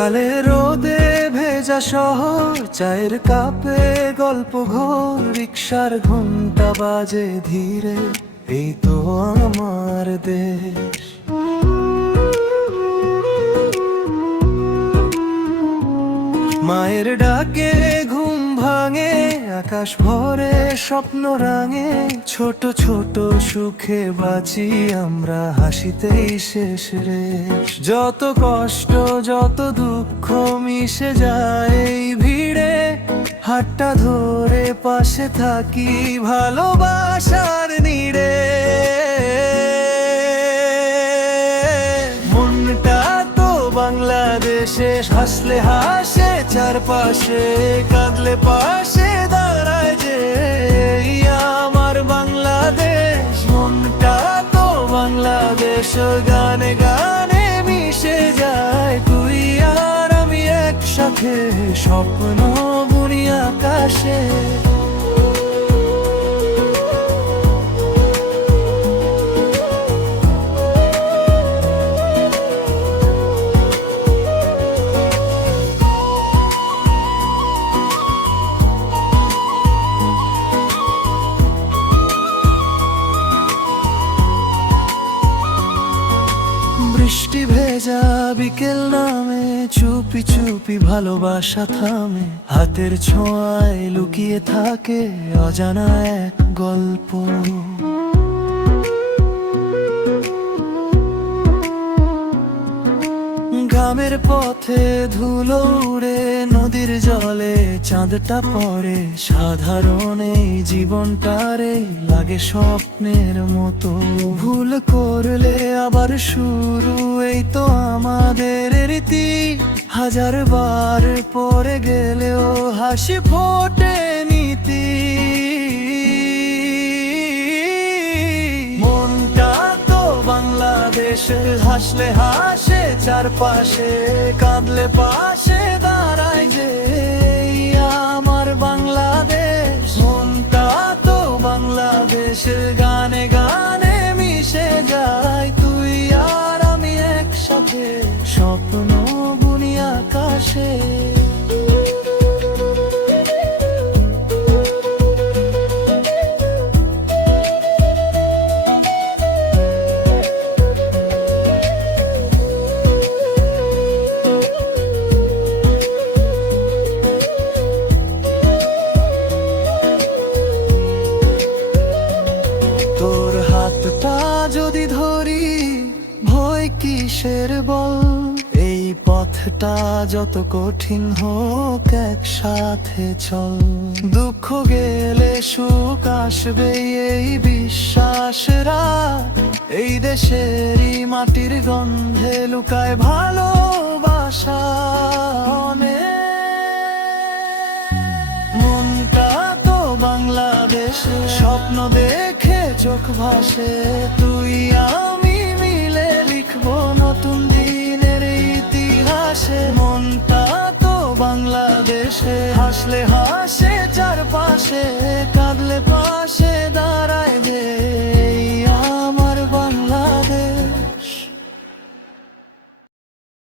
সকালে রোদে ভেজা শহর, চায়ের কাপে গল্প ঘোর, রিকশার ঘন্টা বাজে ধীরে, এই তো আমার দেশ। মায়ের ডাকে ঘুম ভাঙে, আকাশ ভরে স্বপ্ন রাঙে, ছোট ছোট সুখে বাঁচি আমরা, হাসিতেই শেষ রেশ। যত কষ্ট যত দুঃখ মিশে যায় এই ভিড়ে, হাতটা ধরে পাশে থাকি ভালোবাসার নীড়ে। মনটা তো বাংলাদেশে, হাসলে হাসে চারপাশে, কাঁদলে পাশে দাঁড়ায় যে এই আমার বাংলাদেশ। মনটা তো বাংলাদেশ, গানে গানে মিশে যায়, তুই আর আমি একসাথে, স্বপ্ন বুনি আকাশে। বৃষ্টি ভেজা বিকেল নামে, চুপি চুপি ভালোবাসা থামে, হাতের ছোঁয়ায় লুকিয়ে থাকে অজানা এক গল্প। গ্রামের পথে ধুলো উড়ে, নদীর জলে চাঁদটা পড়ে, সাধারণ এই জীবনটারে লাগে স্বপ্নের মতো। ভুল করলে আবার শুরু, এই তো আমাদের রীতি, হাজার বার পরে গেলেও হাসি ফোটে নীতি। মনটা তো বাংলাদেশের, হাসলে হাসে চারপাশে, কাঁদলে পাশে দাঁড়ায় যে এই আমার বাংলাদেশ। মনটা তো বাংলাদেশের, গানে গানে মিশে যায়, তুই আর আমি একসাথে, স্বপ্ন বুনি আকাশে। তোর হাতটা যদি ধরি, ভয় কিসের বল, এই পথটা যত কঠিন হোক একসাথে চল। দুঃখ গেলে সুখ আসবে এই বিশ্বাসরা, এই দেশেরই মাটির গন্ধে লুকায় ভালোবাসা অনেক। মনটা তো বাংলাদেশ, স্বপ্ন দেখে চোখ ভাসে, তুই